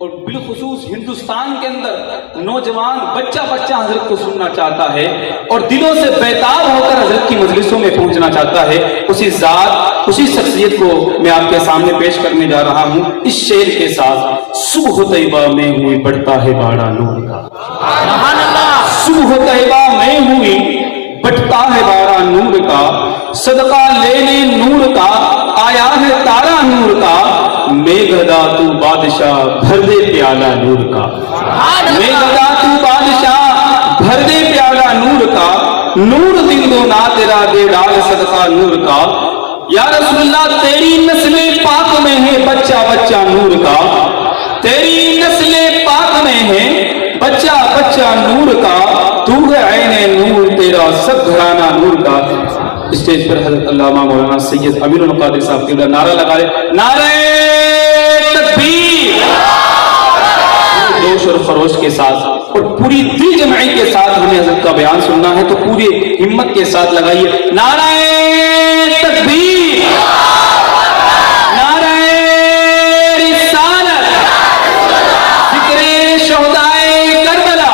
اور بالخصوص ہندوستان کے اندر نوجوان بچہ حضرت کو سننا چاہتا ہے اور دلوں سے بیتاب ہو کر حضرت کی مجلسوں میں پہنچنا چاہتا ہے، اسی ذات اسی شخصیت کو میں آپ کے سامنے پیش کرنے جا رہا ہوں اس شعر کے ساتھ۔ صبح طیبہ میں ہوئی بڑھتا ہے باڑا نور کا، صبح طیبہ میں ہوئی بٹتا ہے باڑا نور کا، صدقہ لینے نور کا آیا ہے تارا نور کا، میگھدا تو بادشاہ بھر دے پیالہ نور کا، میگھدا تو بادشاہ بھر دے پیالہ نور کا، نور دن دو نا تیرا دے ڈال صدقہ نور کا، یا رسول اللہ تیری نسل پاک میں ہے بچہ نور کا، تیری نسل پاک میں ہے بچہ نور کا، تو ہے عین نور تیرا سب گھرانہ نور کا۔ اسٹیج پر حضرت علامہ مولانا سید امین القادری صاحب کی نعرہ لگائے، نعرہ تکبیر، جوش اور خروش کے ساتھ اور پوری دل جمعی کے ساتھ ہمیں حضرت کا بیان سننا ہے تو پوری ہمت کے ساتھ لگائیے نعرہ تکبیر، نعرہ رسالت، ذکر شہدائے کربلا،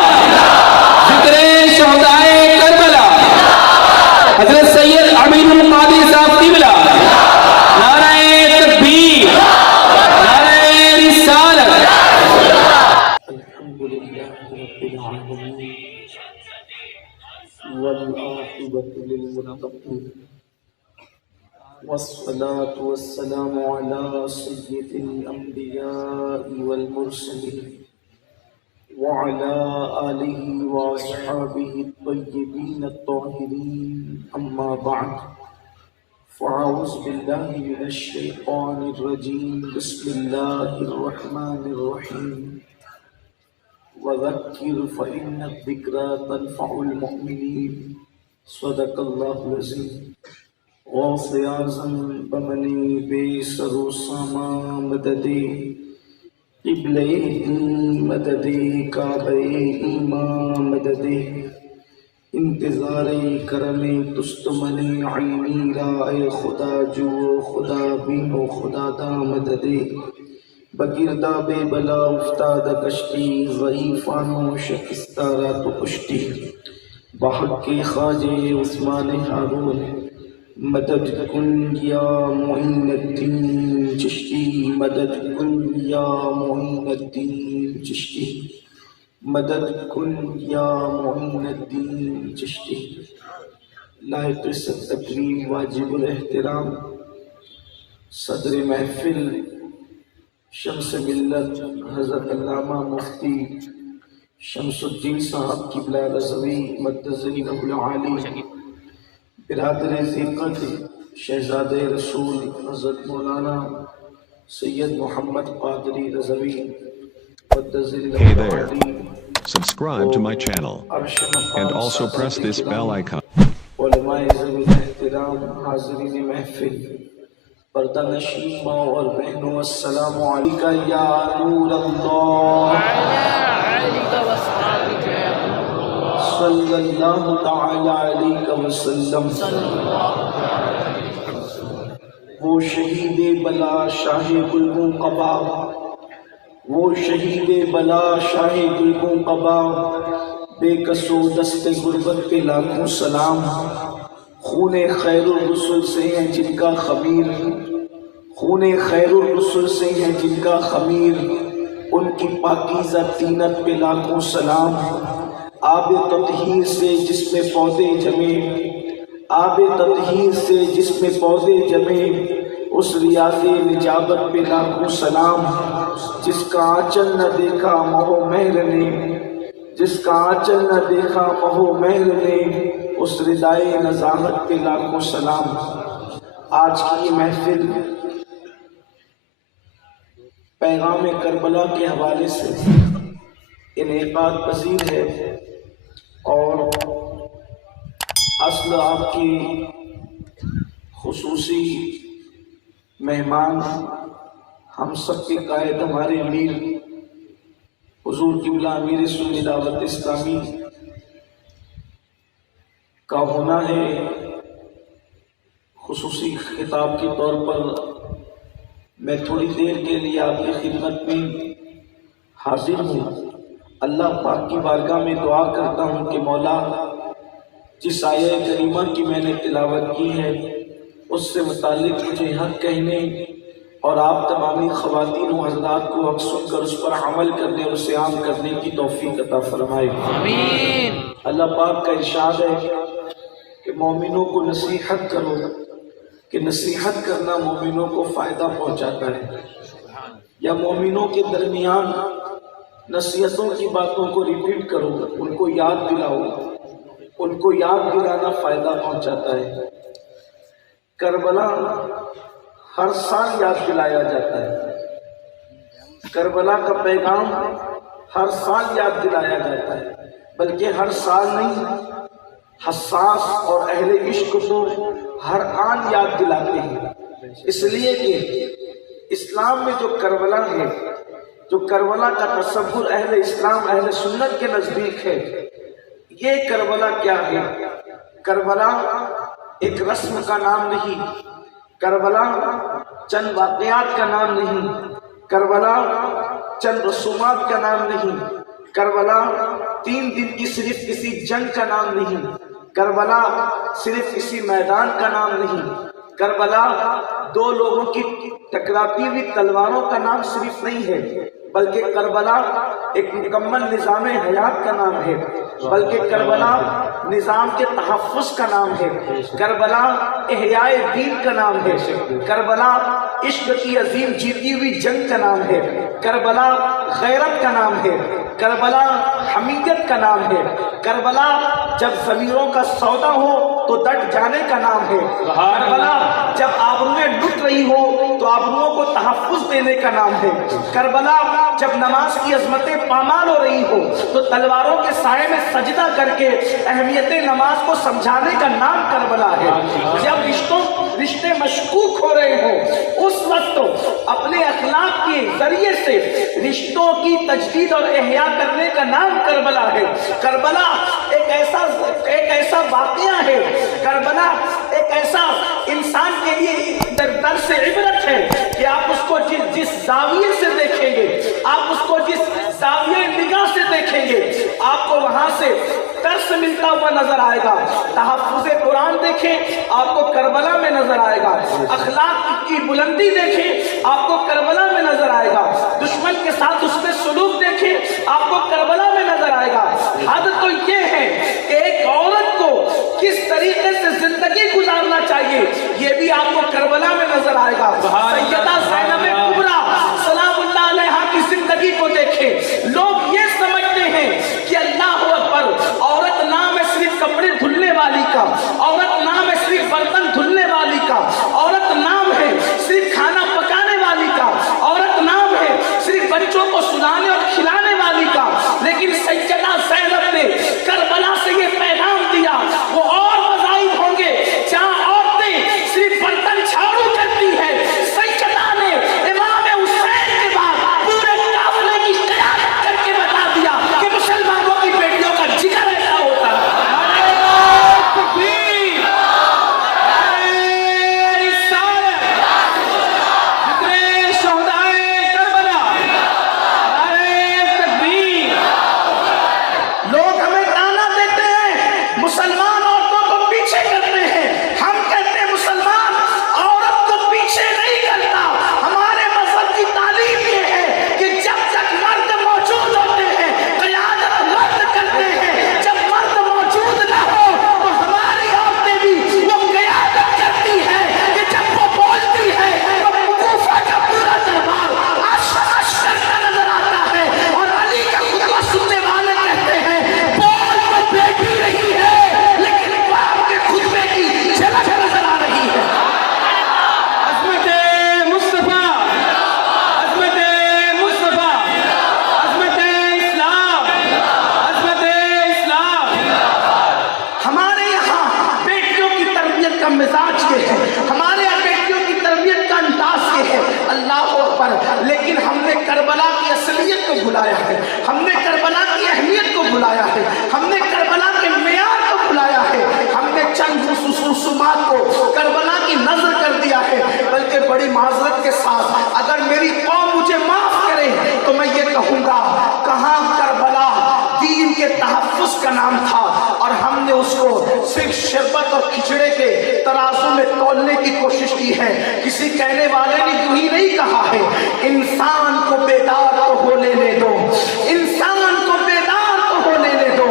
ذکر شہدائے کربلا، حضرت سید امین القادری صاحب قبلہ، نعرہ تکبیر، نعرہ رسالت۔ الحمدللہ رب العالمین والعاقبۃ للمتقین والصلاة والسلام علی سید الانبیاء والمرسلین وعلى آلہ واصحابہ الطیبین الطاہرین، اما بعد فاعوذ باللہ من الشیطان الرجیم، بسم اللہ الرحمن الرحیم، وذکر فإن الذکرى تنفع المؤمنین، صدق اللہ العظیم۔ غوث اعظم بمنی بے سر و ساما مددے، قبلہ مددے کعبہ ایمان مددے، انتظار کرم تستمن عینی را، اے خدا جو خدا بین و خدا دا مددے، بگرداب بلا افتاد کشتی، ضعیفانو شکستہ را تو کشتی، بحق کے خواجہ عثمان ہارون، مدد کن یا معین الدین چشتی، مدد کن یا معین الدین چشتی، مدد کن یا معین الدین چشتی۔ لائق تکریم واجب الاحترام صدر محفل شمس ملت حضرت علامہ مفتی شمس الدین صاحب قبلہ رضوی مدذرینہ العالی، برادر ذیقت شہزاد رسول حضرت مولانا سید محمد Qadri Rizvi مدذرینہ Hey there. العالی، Subscribe to my channel and also press this bell icon. علماء ذوی احترام، حاضرین محفل، پردہ نشین ماں اور بہنوں، السلام علیکہ یا نور اللہ، صلی اللہ تعالی علیہ وسلم۔ وہ شہید بلا شاہ گلبوں قبا، وہ شہید بلا شاہ گلبوں قبا، بے کسو دست غربت پہ لاکھوں سلام، خون خیر الرسل سے ہیں جن کا خمیر، خون خیر الرسل سے ہیں جن کا خمیر، ان کی پاکیزہ طینت پہ لاکھوں سلام، آب تطہیر سے جس میں پودے جمے، آب تطہیر سے جس میں پودے جمے، اس ریاض نجابت پہ لاکھوں سلام، جس کا آنچل نہ دیکھا مہو مہر نے، جس کا آنچل نہ دیکھا مہو مہر نے، اس ردائے نزاہت پہ لاکھوں سلام۔ آج کی محفل پیغام کربلا کے حوالے سے انعقاد پذیر ہے اور اصل آپ کی خصوصی مہمان ہم سب کے قائد ہمارے امیر حضور قبلہ امیر سنی دعوت اسلامی کا ہونا ہے۔ خصوصی خطاب کے طور پر میں تھوڑی دیر کے لیے آپ کی خدمت میں حاضر ہوں اللہ پاک کی بارگاہ میں دعا کرتا ہوں کہ مولا جس آیہ کریمہ کی میں نے تلاوت کی ہے اس سے متعلق مجھے حق کہنے اور آپ تمامی خواتین و حضرات کو حق سن کر اس پر عمل کرنے اور اسے عام کرنے کی توفیق عطا فرمائے آمین۔ اللہ پاک کا ارشاد ہے کہ مومنوں کو نصیحت کرو کہ نصیحت کرنا مومنوں کو فائدہ پہنچاتا ہے، یا مومنوں کے درمیان نصیحتوں کی باتوں کو ریپیٹ کرو، ان کو یاد دلاؤ، ان کو یاد دلانا فائدہ پہنچاتا ہے۔ کربلا ہر سال یاد دلایا جاتا ہے، کربلا کا پیغام ہر سال یاد دلایا جاتا ہے، بلکہ ہر سال نہیں، حساس اور اہل عشق تو ہر آن یاد دلاتے ہیں، اس لیے کہ اسلام میں جو کربلا ہے، جو کربلا کا تصور اہل اسلام اہل سنت کے نزدیک ہے، یہ کربلا کیا ہے؟ کربلا ایک رسم کا نام نہیں، کربلا چند واقعات کا نام نہیں، کربلا چند رسومات کا نام نہیں، کربلا 3 دن کی صرف کسی جنگ کا نام نہیں، کربلا صرف کسی میدان کا نام نہیں، کربلا 2 لوگوں کی ٹکراتی ہوئی تلواروں کا نام صرف نہیں ہے، بلکہ کربلا ایک مکمل نظام حیات کا نام ہے، بلکہ کربلا نظام کے تحفظ کا نام ہے، کربلا احیاء دین کا نام ہے، کربلا عشق کی عظیم جیتی ہوئی جنگ کا نام ہے، کربلا غیرت کا نام ہے، کربلا حمیت کا نام ہے، کربلا جب ضمیروں کا سودا ہو تو ڈٹ جانے کا نام ہے، کربلا جب آبروئیں لٹ رہی ہو تو آبروؤں کو تحفظ دینے کا نام ہے، کربلا جب نماز کی عظمتیں پامال ہو رہی ہو تو تلواروں کے سائے میں سجدہ کر کے اہمیت نماز کو سمجھانے کا نام کربلا ہے، جب رشتے مشکوک ہو رہے ہوں اس وقت اپنے اخلاق کے ذریعے سے رشتوں کی تجدید اور احیاء کرنے کا نام کربلا ہے۔ کربلا ایک ایسا واقعہ ہے، کربلا ایک ایسا انسان کے لیے درس عبرت ہے کہ آپ اس کو جس زاویے سے دیکھیں گے، آپ اس کو جس زاویے نگاہ سے دیکھیں گے، آپ کو وہاں سے درس ملتا ہوا نظر آئے گا۔ تحفظ قرآن دیکھیں آپ کو کربلا میں نظر آئے گا، اخلاق کی بلندی دیکھیں آپ کو کربلا میں نظر آئے گا، دشمن کے ساتھ اس میں سلوک دیکھیں آپ کو کربلا میں نظر آئے گا۔ حد تو یہ ہے کہ ایک عورت کو کس طریقے سے زندگی گزارنا چاہیے یہ بھی آپ کو کربلا میں نظر آئے گا۔ سیدہ زینب کبریٰ سلام اللہ علیہا کی زندگی کو دیکھیں، لوگ یہ سمجھتے ہیں کہ اللہ اکبر، عورت نام ہے صرف کپڑے دھلنے والی کا، عورت نام ہے صرف برتن دھلنے والی کا، عورت نام ہے صرف کھانا پکانے والی کا، عورت نام ہے صرف بچوں کو سلانے اور کھلانے والی کا، لیکن سیدہ زینب نے کربلا سے یہ پیغام دیا وہ اور مذاہب ہوں گے جہاں عورتیں صرف برتن جھاڑو کرتی ہیں، سیدہ نے امام حسین کے بعد پورے قافلے کی قیادت کر کے بتا دیا کہ مسلمانوں کی بیٹیوں کا جگر ایسا ہوتا ہے۔ لوگ ہمیں تانا دیتے ہیں مسلمان عورتوں کو پیچھے کرتے ہیں، ہم کہتے ہیں مسلمان عورت کو پیچھے نہیں کرتا۔ ہمارے مذہب کی تعلیم یہ ہے کہ جب تک مرد موجود ہوتے ہیں قیادت مرد کرتے ہیں، جب مرد موجود نہ ہو تو ہماری عورتیں بھی وہ قیادت کرتی ہیں کہ جب وہ بولتی ہے تو کوفہ کا پورا دربار عش کرتا نظر آتا ہے اور علی کا خطبہ سننے والے کہتے ہیں بول تو بیٹھی رہی ہے لیکن باپ کے خطبے کی جھلک نظر آ رہی ہے۔ عظمت مصطفیٰ، عظمت مصطفیٰ، عظمت اسلام، عظمت اسلام۔ ہمارے یہاں بیٹیوں کی تربیت کا مزاج یہ ہے، ہمارے یہاں بیٹیوں کی تربیت کا انداز یہ ہے، اللہ اکبر، لیکن ہم نے کربلا کی اصلیت کو بھلایا ہے، ہم نے کربلا کی اہمیت کو بھلایا ہے، ہم نے کربلا کے معیار کو بھلایا ہے، ہم نے چند رسومات کو کربلا کی نظر کر دیا ہے۔ بلکہ بڑی معذرت کے ساتھ اگر میری قوم مجھے معاف کرے تو میں یہ کہوں گا شربت اور کھچڑے کے ترازو میں تولنے کی کوشش کی ہے. کسی کہنے والے نے یوں ہی نہیں کہا ہے, انسان کو بیدار تو ہو لینے دو, انسان کو بیدار تو ہو لینے دو.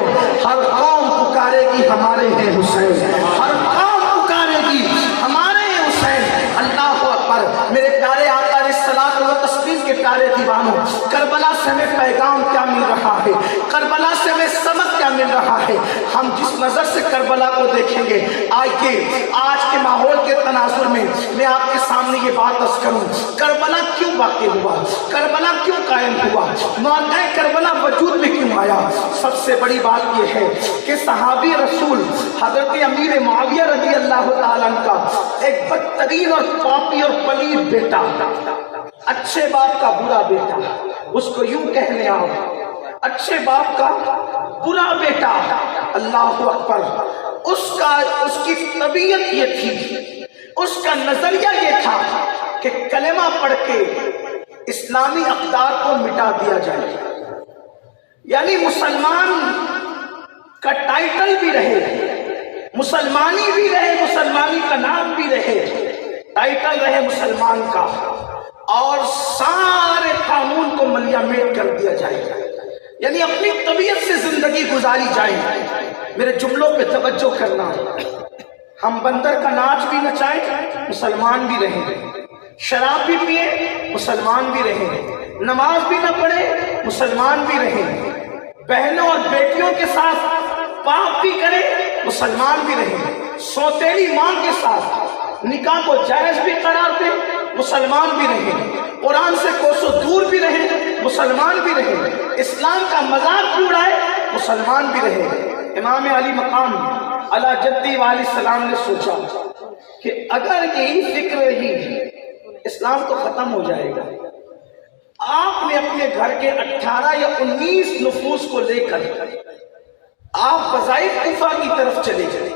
ہر قوم پکارے گی ہمارے ہیں حسین, ہر قوم پکارے گی ہمارے ہیں حسین. اللہ اکبر. میرے پیارے آقا علیہ الصلوۃ والتسلیم کے پیارے دیوانوں, کربلا سے ہمیں پیغام کیا مل رہا ہے, کربلا سے ہمیں سبق کیا مل رہا ہے. ہم جس نظر سے کربلا کو دیکھیں گے, آئیے آج کے ماحول کے تناظر میں میں آپ کے سامنے یہ بات عرض کروں, کربلا کیوں واقع ہوا, کربلا کیوں قائم ہوا, موقع کربلا وجود میں کیوں آیا. سب سے بڑی بات یہ ہے کہ صحابی رسول حضرت امیر معاویہ رضی اللہ تعالیٰ عنہ کا ایک بدترین اور پاپی اور پلید بیٹا, اچھے باپ کا برا بیٹا, اس کو یوں کہنے آؤ, اچھے باپ کا برا بیٹا. اللہ اکبر. اس کی طبیعت یہ تھی, اس کا نظریہ یہ تھا کہ کلمہ پڑھ کے اسلامی اقدار کو مٹا دیا جائے, یعنی مسلمان کا ٹائٹل بھی رہے, مسلمانی بھی رہے, مسلمانی کا نام بھی رہے, ٹائٹل رہے مسلمان کا, اور سارے قانون کو ملیامت کر دیا جائے, یعنی اپنی طبیعت سے زندگی گزاری جائے. میرے جملوں پہ توجہ کرنا. ہم بندر کا ناچ بھی نچائیں, مسلمان بھی رہیں, شراب بھی پئیں, مسلمان بھی رہیں, نماز بھی نہ پڑھیں, مسلمان بھی رہیں, بہنوں اور بیٹیوں کے ساتھ پاپ بھی کریں, مسلمان بھی رہیں, سوتیلی ماں کے ساتھ نکاح کو جائز بھی قرار دیں, مسلمان بھی رہیں, قرآن سے کوسوں دور بھی رہیں, مسلمان بھی رہیں, اسلام کا مذاق بھی اڑائے, مسلمان بھی رہیں. امام علی مقام علی جدی علیہ السلام نے سوچا کہ اگر یہی فکر رہی اسلام تو ختم ہو جائے گا. آپ نے اپنے گھر کے 18 یا 19 نفوس کو لے کر آپ بظاہر کوفہ کی طرف چلے گئے,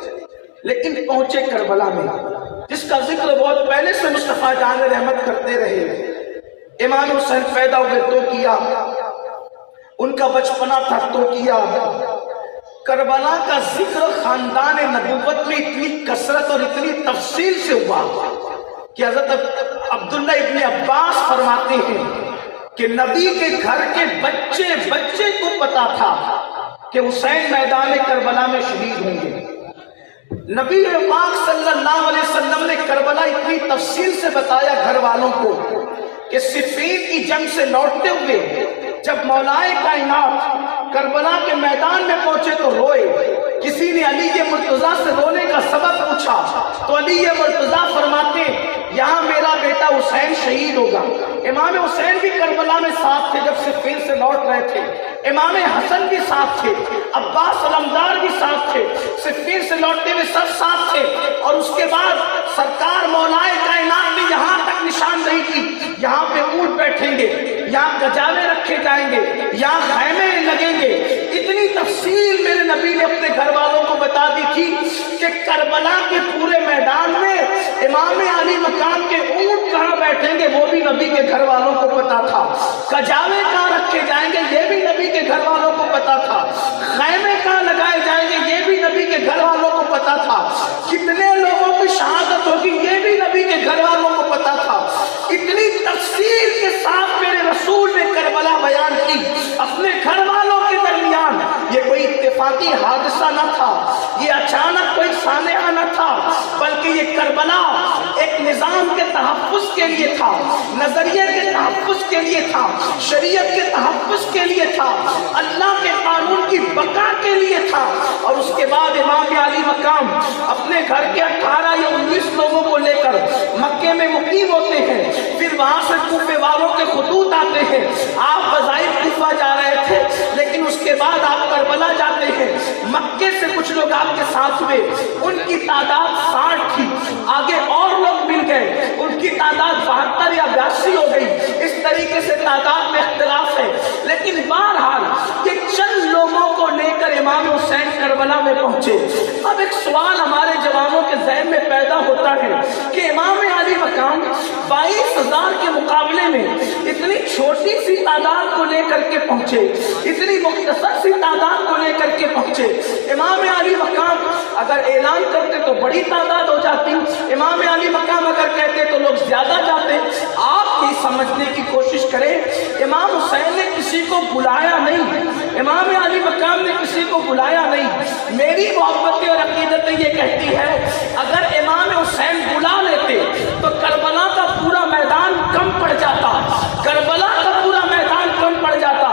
لیکن پہنچے کربلا میں, جس کا ذکر بہت پہلے سے مصطفیٰ جان رحمت کرتے رہے. امام حسین پیدا ہوئے تو کیا, ان کا بچپنا تھا تو کیا. کربلا کا ذکر خاندان نبوت میں اتنی کثرت اور اتنی تفصیل سے ہوا کہ حضرت عبداللہ ابن عباس فرماتے ہیں کہ نبی کے گھر کے بچے کو پتا تھا کہ حسین میدان کربلا میں شہید ہوں گے. نبی پاک صلی اللہ علیہ وسلم نے کربلا اتنی تفصیل سے بتایا گھر والوں کو کہ صفین کی جنگ سے لوٹتے ہوئے جب مولائے کائنات کربلا کے میدان میں پہنچے تو روئے. کسی نے علی مرتضیٰ سے رونے کا سبب پوچھا تو علی مرتضیٰ فرماتے یہاں میرا بیٹا حسین شہید ہوگا. امام حسین بھی کربلا میں ساتھ تھے جب صفین سے لوٹ رہے تھے, امام حسن بھی ساتھ تھے, عباس علمدار بھی ساتھ تھے, صفین سے لوٹتے ہوئے سب ساتھ تھے. اور اس کے بعد سرکار مولائے کائنات نے یہاں تک نشاندہی کی, یہاں پہ اونٹ بیٹھیں گے, یہاں گجاوے رکھے جائیں گے, یہاں خیمے لگیں گے. اتنی تفصیل میرے نبی نے اپنے گھر والوں کو بتا دی تھی کہ کربلا کے پورے میدان میں امام علی مقام کے اونٹ کہاں بیٹھیں گے وہ بھی نبی کے گھر والوں کو پتا تھا, گجاوے کہاں رکھے جائیں گے یہ بھی نبی کے گھر والوں کو پتا تھا, خیمے کہاں لگائے جائیں گے یہ بھی نبی کے گھر والوں کو پتا تھا, کتنے لوگوں کی شہادت ہوگی یہ بھی نبی کے گھر والوں کو پتا تھا. اتنی تفصیل کے ساتھ میرے رسول نے کربلا بیان کی اپنے گھر والوں کے درمیان. یہ کوئی اتفاقی حادثہ نہ تھا, یہ اچانک کوئی سانحہ نہ تھا, بلکہ یہ کربلا ایک نظام کے تحفظ کے لیے تھا, نظریے کے تحفظ کے لیے تھا, شریعت کے تحفظ کے لیے تھا, اللہ کے قانون کی بقا کے لیے تھا. اور اس کے بعد امام علی مقام اپنے گھر کے 18 یا 19 لوگوں کو لے کر مکے میں مقیم ہوتے ہیں. پھر وہاں سے کوفے والوں کے خطوط آتے ہیں, آپ بظاہر کوفہ جا رہے تھے لیکن اس کے بعد آپ کربلا جاتے ہیں. مکے سے کچھ لوگ آپ کے ساتھ ہوئے, ان کی تعداد 60 تھی, آگے اور لوگ مل گئے, ان کی تعداد 72 یا 82 ہو گئی. اس طریقے سے تعداد میں اختلاف ہے, لیکن بہرحال یہ چند لوگوں کو لے کر امام حسین کربلا میں پہنچے۔ اب ایک سوال ہمارے جوانوں کے ذہن میں پیدا ہوتا ہے کہ امام علی مقام 22,000 کے مقابلے میں اتنی چھوٹی سی تعداد کو لے کر کے پہنچے، اتنی مختصر سی تعداد کو لے کر کے پہنچے۔ امام علی مقام اگر اعلان کرتے تو بڑی تعداد ہو جاتی، امام علی مقام اگر کہتے تو لوگ زیادہ جاتے۔ آپ یہ سمجھنے کی کوشش کریں، امام حسین نے کسی کو بلایا نہیں، امام علی مقام نے کسی کو بلایا نہیں۔ میری محبت اور عقیدت یہ کہتی ہے اگر امام حسین بلا لیتے تو کربلا کا پورا میدان کم پڑ جاتا، کربلا کا پورا میدان کم پڑ جاتا۔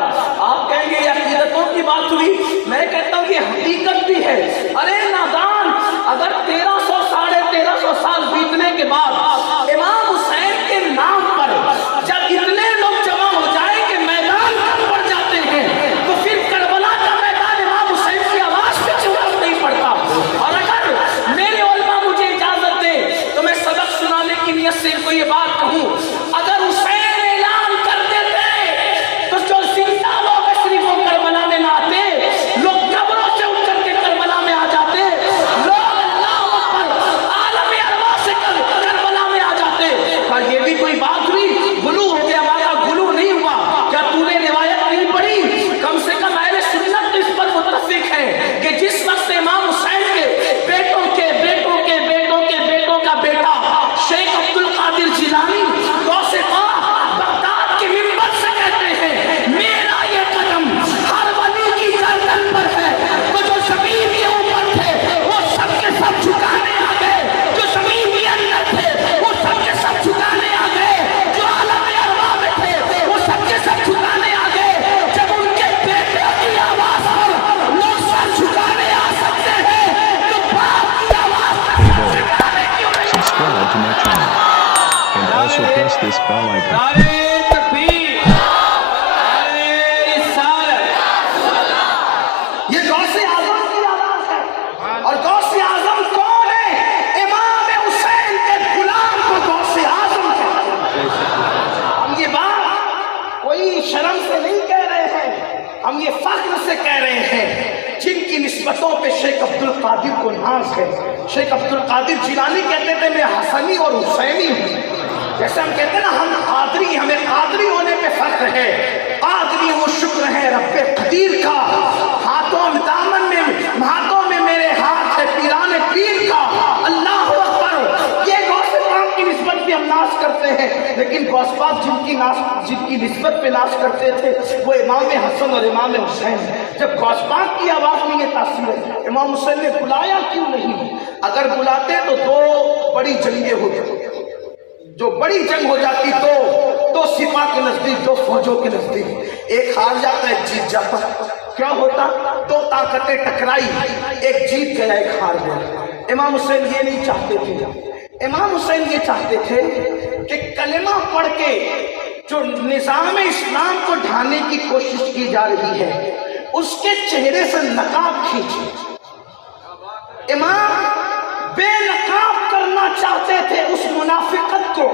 آپ کہیں گے یہ عقیدتوں کی بات ہوئی، میں کہتا ہوں یہ حقیقت بھی ہے۔ ارے نادان، اگر 1300 ساڑھے 1300 سال بیتنے کے بعد امام حسین کے نام پر جب اتنے لوگ جمع ہو جائیں کہ میدان کم پڑ جاتے ہیں تو پھر کربلا کا میدان امام حسین کی آواز پہ ضرورت نہیں پڑتا۔ اور اگر میرے علماء مجھے اجازت دے تو میں سبق سنانے کی نیت سے ان کو یہ بات کہوں، اگر حسین اعلان کر دیتے تو جو زندہ لوگ صرف وہ کربلا میں نہ آتے، لوگ قبروں سے اٹھ کر کے کربلا میں آ جاتے، لوگ اللہ اکبر عالم ارواح سے کربلا میں آ جاتے۔ پر یہ بھی کوئی بات ہوئی؟ غلو ہو گیا؟ ہمارا غلو نہیں ہوا۔ کیا تو نے روایت نہیں پڑھی؟ کم سے کم اہل سنت اس پر متفق ہے کہ جس وقت امام حسین کے بیٹوں کے بیٹوں کے بیٹوں کے بیٹوں کا بیٹا شیخ عبد القادر جیلانی غوث پاک بغداد کے منبر سے کہتے ہیں میرا یہ قدم ہر ولی کی گردن پر ہے، تو جو زمین کے اوپر تھے وہ سب کے سب جھکانے آ گئے، جو زمین کے اندر تھے وہ سب کے سب جھکانے آ گئے، جو عالم ارواح میں تھے وہ سب کے سب جھکانے آ گئے۔ جب ان کے بیٹے کی آواز پر لوگ سر جھکانے آ سکتے ہیں تو باپ کی آواز پر سر جھکانے کیوں نہیں؟ Subscribe to my channel. And also press this bell icon. نعرے تکبیر، نعرے رسالت۔ یہ غوث اعظم کی آواز ہے، اور غوث اعظم کون ہے؟ امام حسین کے غلام کو غوث اعظم کہتے ہیں۔ ہم یہ بات کوئی شرم سے نہیں کہہ رہے ہیں، ہم یہ فخر سے کہہ رہے ہیں۔ جن کی نسبتوں پہ شیخ عبد القادر کو ناز ہے، شیخ عبد القادر جیلانی کہتے تھے میں حسنی اور حسینی ہوں۔ جیسے ہم کہتے ہیں نا ہم قادری، ہمیں قادری ہونے پہ فخر ہے۔ قادری وہ شکر ہے رب قدیر کا، ہاتھوں میں دامن میں ہاتھوں میں میرے ہاتھ ہے پیران پیر کا۔ اللہ اکبر، یہ غوث پاک کی نسبت بھی ہم ناز کرتے ہیں، لیکن غوث پاک جن کی نسبت پہ ناز کرتے تھے وہ امام حسن اور امام حسین۔ جب غوث پاک کی آواز میں یہ تاثیر ہے، امام حسین نے بلایا کیوں نہیں؟ اگر بلاتے تو دو بڑی جنگیں ہوتی، جو بڑی جنگ ہو جاتی تو سپاہ کے نزدیک، دو فوجوں کے نزدیک، ایک ہار جاتا ایک جیت جاتا۔ کیا ہوتا؟ دو طاقتیں ٹکرائی، ایک جیت گیا ایک ہار گیا۔ امام حسین یہ نہیں چاہتے تھے، امام حسین یہ چاہتے تھے کہ کلمہ پڑھ کے جو نظام اسلام کو ڈھانے کی کوشش کی جا رہی ہے اس کے چہرے سے نقاب کھینچے۔ امام بے نقاب کرنا چاہتے تھے اس منافقت کو،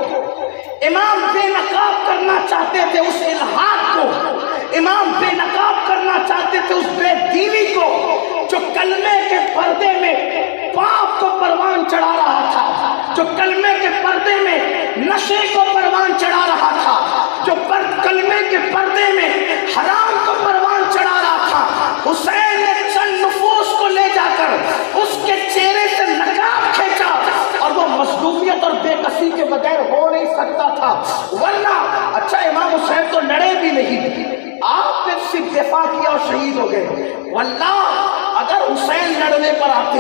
امام بے نقاب کرنا چاہتے تھے اس الحاد کو، امام بے نقاب کرنا چاہتے تھے اس بے دینی کو جو کلمے کے پردے میں پاپ کو پروان چڑھا رہا تھا، جو کلمے کے پردے میں نشے کو پروان چڑھا رہا تھا، جو کلمے کے پردے میں حرام کو پروان چڑھا رہا تھا۔ حسین نے چند نفوس کو لے جا کر اس کے چہرے سے نقاب کھینچا، اور وہ مظلومیت اور بے کسی کے بغیر ہو نہیں سکتا تھا، ورنہ اچھا امام حسین تو لڑے بھی نہیں، آپ نے صرف دفاع کیا اور شہید ہو گئے۔ واللہ اگر حسین لڑنے پر آتے،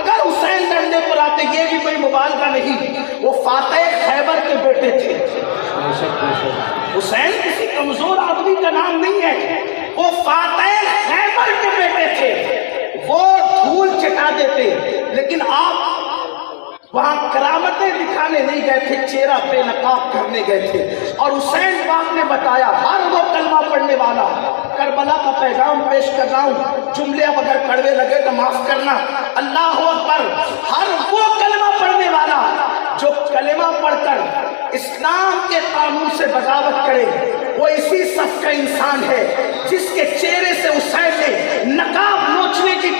اگر حسین لڑنے پر آتے، یہ بھی کوئی مبالغہ نہیں، وہ فاتح خیبر کے بیٹے تھے۔ حسین کسی کمزور آدمی کا نام نہیں ہے، وہ فاتح خیبر کے بیٹے تھے، وہ دھول چٹا دیتے، لیکن آپ وہاں کرامتیں دکھانے نہیں گئے تھے، چہرہ بے نقاب کرنے گئے تھے۔ اور حسین پاک نے بتایا ہر وہ کلمہ پڑھنے والا، کربلا کا پیغام پیش کر رہا ہوں، جملے اب اگر کڑوے لگے تو معاف کرنا، اللہ اکبر، ہر وہ کلمہ پڑھنے والا جو کلمہ پڑھ کر اسلام کے قانون سے بغاوت کرے وہ اسی صف کا انسان ہے جس کے چہرے سے حسین نے نقاب نوچنے کی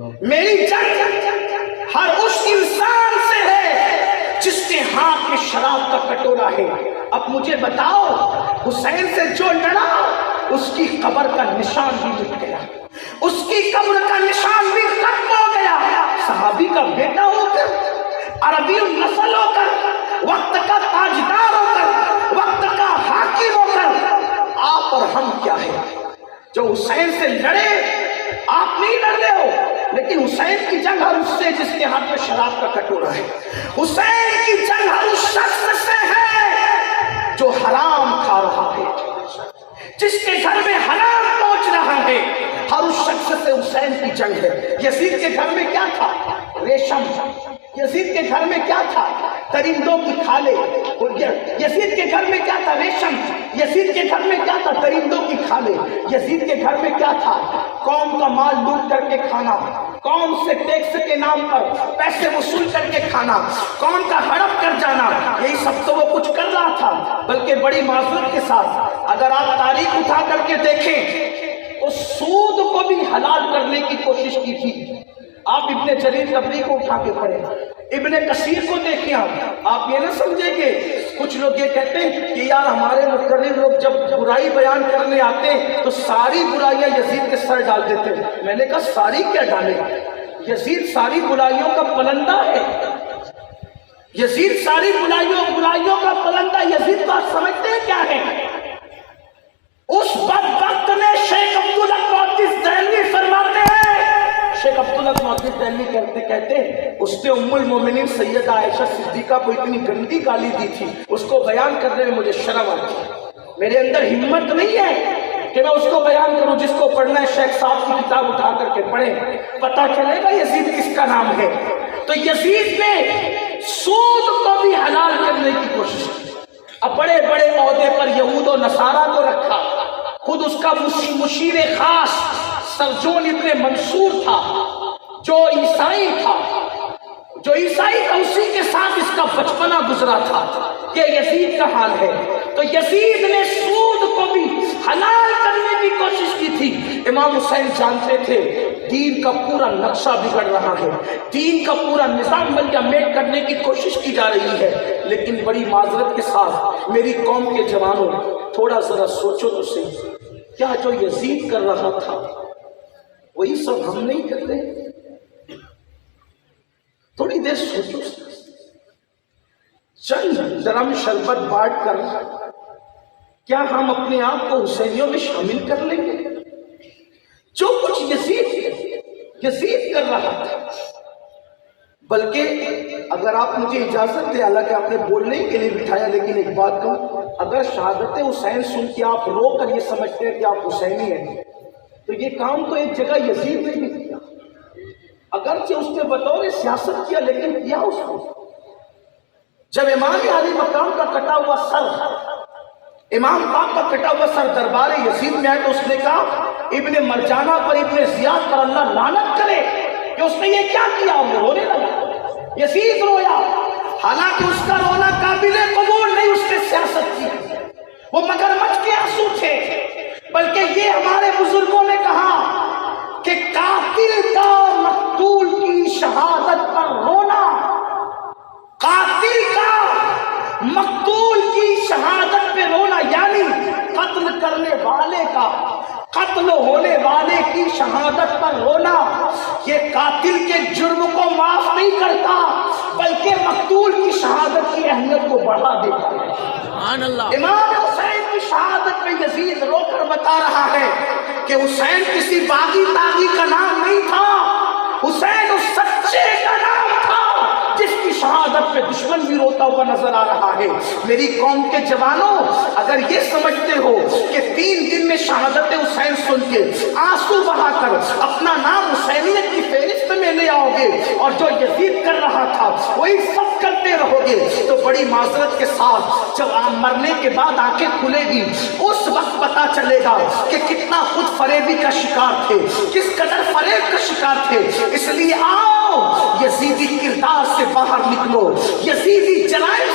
میری جنگ ہر اس انسان سے ہے جس کے ہاتھ میں شراب کا کٹورا ہے. اب مجھے بتاؤ حسین سے جو لڑا اس کی قبر کا نشان بھی مٹ گیا, اس کی قبر کا نشان بھی ختم ہو گیا. صحابی کا بیٹا ہو کر, عربی النسل ہو کر, وقت کا تاجدار ہو کر, وقت کا حاکم ہو کر, آپ اور ہم کیا ہے جو حسین سے لڑے. آپ نہیں لڑ رہے ہو, لیکن حسین کی جنگ ہر اس سے جس کے ہاتھ میں شراب کا کٹورا ہے. حسین کی جنگ ہر اس شخص سے ہے جو حرام کھا رہا ہے, جس کے گھر میں حرام پہنچ رہا ہے. ہر اس شخص سے حسین کی جنگ ہے. یزید کے گھر میں کیا تھا؟ ریشم. یزید کے گھر میں کیا تھا؟ درندوں کی کھالیں. یزید کے گھر میں کیا تھا؟ ریشم. یزید کے گھر میں کیا تھا؟ درندوں کی کھالیں. یزید کے گھر میں کیا تھا؟ قوم کا مال لوٹ کر کے کھانا, قوم سے ٹیکس کے نام پر پیسے وصول کر کے کھانا, قوم کا ہڑپ کر جانا. یہی سب تو وہ کچھ کر رہا تھا. بلکہ بڑی معذرت کے ساتھ اگر آپ تاریخ اٹھا کر کے دیکھیں تو سود کو بھی حلال کرنے کی کوشش کی تھی. آپ ابن جریر طبری کو اٹھا کے پڑھیں, ابن کثیر کو دیکھیں. آپ یہ نہ سمجھیں کہ کچھ لوگ یہ کہتے ہیں کہ یار ہمارے مقرر لوگ جب برائی بیان کرنے آتے ہیں تو ساری برائیاں یزید کے سر ڈال دیتے ہیں. میں نے کہا ساری کیا ڈالے, یزید ساری برائیوں کا پلندہ ہے. یزید ساری برائیوں کا پلندہ. یزید کو آپ سمجھتے ہیں کیا ہے؟ اس بدبخت نے شیخ عبدالحق محدث دہلوی فرماتے ہیں, شیخ عبدالحق محدث دہلوی کہتے ہیں اس نے ام المومنین سیدہ عائشہ صدیقہ کو اتنی گندی گالی دی تھی, اس کو بیان کرنے میں مجھے شرم آتی. میرے اندر ہمت نہیں ہے کہ میں اس کو بیان کروں. جس کو پڑھنا ہے شیخ صاحب کی کتاب اٹھا کر کے پڑھیں, پتہ چلے گا یزید کس کا نام ہے. تو یزید نے سود کو بھی حلال کرنے کی کوشش کی. اب بڑے بڑے عہدے پر یہود و نصارہ کو رکھا. خود اس کا مشیر خاص سرجون ابن منصور تھا جو عیسائی تھا, اسی کے ساتھ اس کا بچپنا گزرا تھا. یہ یزید کا حال ہے. تو یزید نے سود کو بھی حلال کرنے کی کوشش کی تھی. امام حسین جانتے تھے دین کا پورا نقشہ بگڑ رہا ہے, دین کا پورا نظام ملیا میٹ کرنے کی کوشش کی جا رہی ہے. لیکن بڑی معذرت کے ساتھ میری قوم کے جوانوں, تھوڑا ذرا سوچو تو صحیح, کیا جو یزید کر رہا تھا وہی سب ہم نہیں کرتے؟ تھوڑی دیر سوچو. چند ڈرم شربت بانٹ کر کیا ہم اپنے آپ کو حسینیوں میں شامل کر لیں گے؟ جو کچھ یزید کر رہا تھا. بلکہ اگر آپ مجھے اجازت دیں, حالانکہ آپ نے بولنے کے لیے بٹھایا, لیکن ایک بات کہوں, اگر شہادت حسین سن کے آپ رو کر یہ سمجھتے ہیں کہ آپ حسینی ہیں تو یہ کام تو ایک جگہ یزید نے بھی کیا. اگرچہ اس نے بطور سیاست کیا, لیکن کیا اس کو. جب امام علی مقام کا کٹا ہوا سر, امام پاک کا کٹا ہوا سر دربار یزید میں آئے تو اس نے کہا ابن مرجانہ پر, ابن زیاد پر اللہ لعنت کرے کہ اس نے یہ کیا کیا. وہ رونے لگا. یزید رویا, حالانکہ اس کا رونا قابل قبول نہیں, اس نے سیاست کی. وہ مگرمچھ کے آنسو تھے. بلکہ یہ ہمارے بزرگوں نے کہا کہ قاتل کا مقتول کی شہادت پر رونا, قاتل کا مقتول کی شہادت پہ رونا, یعنی قتل کرنے والے کا, قتل ہونے والے کی شہادت پر رونا, یہ قاتل کے جرم کو معاف نہیں کرتا بلکہ مقتول کی شہادت کی اہمیت کو بڑھا دیتا ہے. امام حسین کی شہادت میں یزید رو کر بتا رہا ہے کہ حسین کسی باغی تاغی کا نام نہیں تھا, حسین اس سچے کا نام تھا جس کی شہادت پہ دشمن بھی روتا ہوا نظر آ رہا ہے. میری قوم کے جوانوں, اگر یہ سمجھتے ہو کہ 3 دن میں شہادت حسین سن کے آنسو بہا کر اپنا نام حسینیت کی فہرست میں لے آؤ گے اور جو یزید کر رہا تھا وہی سب کرتے رہو گے, تو بڑی معذرت کے ساتھ جب آپ مرنے کے بعد آنکھیں کھلے گی اس وقت پتا چلے گا کہ کتنا خود فریبی کا شکار تھے, کس قدر فریب کا شکار تھے. اس لیے آؤ یزیدی کردار سے باہر نکلو, یزیدی جرائم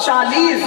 40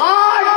8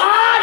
8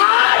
8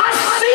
80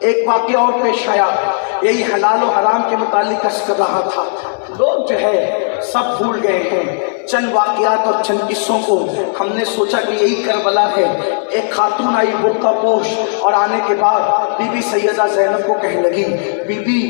ایک واقعہ اور پیش آیا، یہی حلال و حرام کے متعلق عرض کر رہا تھا۔ لوگ جو ہے سب بھول گئے ہیں چند واقعات اور چند قصوں کو۔ ہم نے سوچا کہ یہی کربلا ہے۔ ایک خاتون آئی برقع پوش، اور آنے کے بعد بی بی سیدہ زینب کو کہنے لگی، بی بی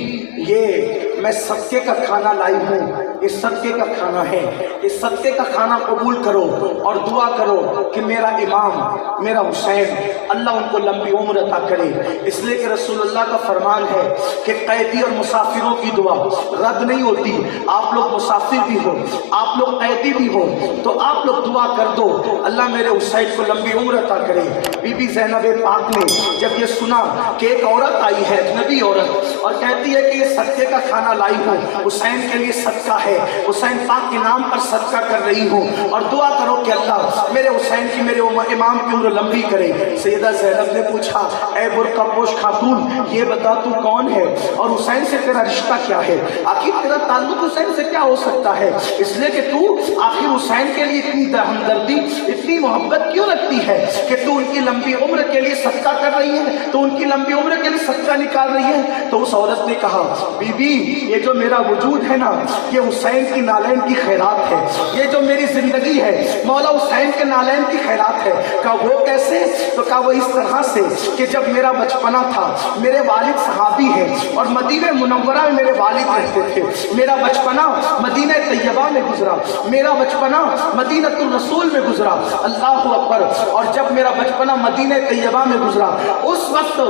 یہ میں صدقے کا کھانا لائی ہوں، یہ صدقے کا کھانا ہے، یہ صدقے کا کھانا قبول کرو اور دعا کرو کہ میرا امام میرا حسین اللہ ان کو لمبی عمر عطا کرے۔ اس لیے کہ رسول اللہ کا فرمان ہے کہ قیدی اور مسافروں کی دعا رد نہیں ہوتی۔ آپ لوگ مسافر بھی ہو، آپ لوگ قیدی بھی ہو، تو آپ لوگ دعا کر دو اللہ میرے حسین کو لمبی عمر عطا کرے۔ بی بی زینب پاک نے جب یہ سنا کہ ایک عورت آئی ہے، اجنبی عورت، اور کہتی ہے کہ یہ صدقے کا کھانا لائی ہوں، حسین کے لیے صدقہ ہے، حسین پاک کے نام پر صدقہ کر رہی ہوں، اور دعا کرو کہ اللہ میرے حسین کی میرے امام کی عمر لمبی کرے۔ سیدہ زینب نے پوچھا، اے برقع پوش خاتون، یہ بتا تو کون ہے اور حسین سے تیرا رشتہ کیا ہے؟ آخر تیرا تعلق حسین سے کیا ہو سکتا ہے؟ اس لیے کہ تو آخر حسین کے لیے اتنی ہمدردی، اتنی محبت کیوں رکھتی ہے کہ تو ان کی لمبی عمر کے لیے صدقہ کر رہی ہے، تو ان کی لمبی عمر کے لیے صدقہ نکال رہی ہے؟ تو اس عورت نے کہا، بی بی یہ جو میرا وجود ہے نا، یہ حسین کی نالین کی خیرات ہے، یہ جو میری زندگی ہے مولا حسین کے نالین کی خیرات ہے۔ کہا وہ کیسے؟ تو کہا وہ اس طرح سے کہ جب میرا بچپنا تھا، میرے والد صحابی ہیں اور مدینہ منورہ میں میرے والد رہتے تھے، میرا بچپنا مدینہ طیبہ میں گزرا، میرا بچپنا مدینہ الرسول میں گزرا، اللہ اکبر۔ اور جب میرا بچپنا مدینہ طیبہ میں گزرا، اس وقت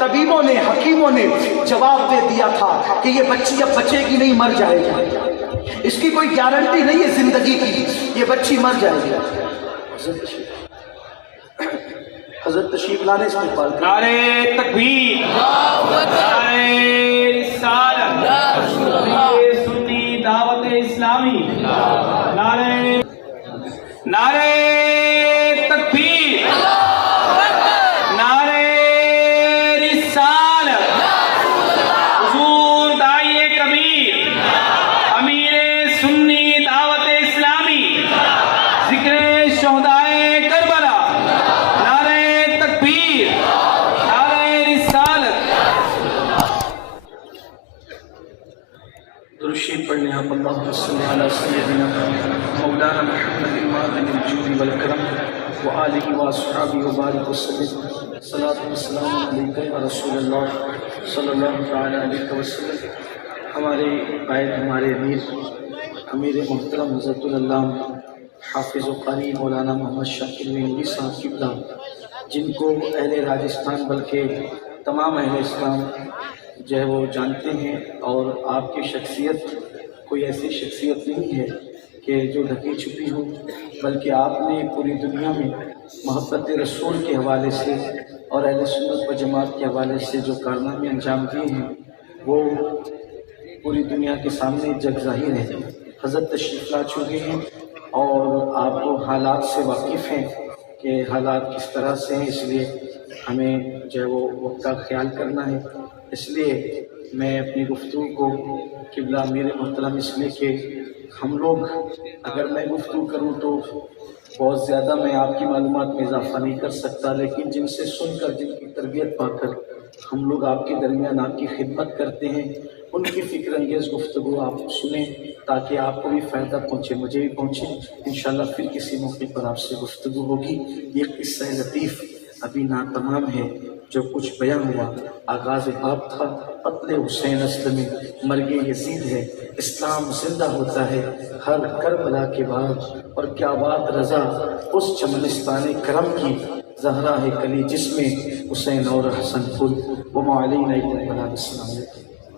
طبیبوں نے، حکیموں نے جواب دے دیا تھا کہ یہ بچی اب بچے گی نہیں، مر جائے گی، اس کی کوئی گارنٹی نہیں ہے زندگی کی، یہ بچی مر جائے گی۔ حضرت تشریف لانے اس میں پال نعرے تکبیر، نعرے رسالت، نعرے سنی دعوت اسلامی، نعرے تکبیر، نعرے رسالت، حضور داعیے کبیر، امیر سنی دعوت اسلامی، ذکر شہدائے کربلا، نعرے تکبیر، نعرے رسالت۔ درشید پڑھنے آپ اللہم صلی علی سیدنا مولانا محمد المادن الجود والکرم وآلہ واصحابہ وبارک وسلم۔ صلاۃ والسلام علیکہ یا رسول اللہ صلی اللہ تعالی علیہ وسلم۔ ہمارے قائد، ہمارے امیر محترم حضرت العلامہ حافظ و قاری مولانا محمد شاکر میرنوی صاحب قبلہ، جن کو اہل راجستھان بلکہ تمام اہل اسلام جو ہے وہ جانتے ہیں، اور آپ کی شخصیت کوئی ایسی شخصیت نہیں ہے کہ جو ڈھکی چھپی ہو، بلکہ آپ نے پوری دنیا میں محبت رسول کے حوالے سے اور اہل سنت و جماعت کے حوالے سے جو کارنامے انجام دیے ہیں وہ پوری دنیا کے سامنے جگ ظاہر ہے۔ حضرت تشریف لا چکے ہیں اور آپ کو حالات سے واقف ہیں کہ حالات کس طرح سے ہیں، اس لیے ہمیں جو ہے وہ وقت کا خیال کرنا ہے۔ اس لیے میں اپنی گفتگو کو قبلہ میرے محترم اس میں کہ ہم لوگ اگر میں گفتگو کروں تو بہت زیادہ میں آپ کی معلومات میں اضافہ نہیں کر سکتا، لیکن جن سے سن کر، جن کی تربیت پا کر ہم لوگ آپ کے درمیان آپ کی خدمت کرتے ہیں، ان کی فکر انگیز گفتگو آپ سنیں تاکہ آپ کو بھی فائدہ پہنچے، مجھے بھی پہنچے۔ انشاءاللہ پھر کسی موقع پر آپ سے گفتگو ہوگی۔ یہ قصہ لطیف ابھی ناتمام ہے، جو کچھ بیان ہوا آغاز باب تھا، قتل حسین اسلمی، مرگ یزید ہے، اسلام زندہ ہوتا ہے ہر کربلا کے بعد، اور کیا بات رضا اس چمنستان کرم کی، زہرا ہے کلی جس میں حسین اور حسن پھول۔ وما علینا الا البلاغ۔ السلام علیکم۔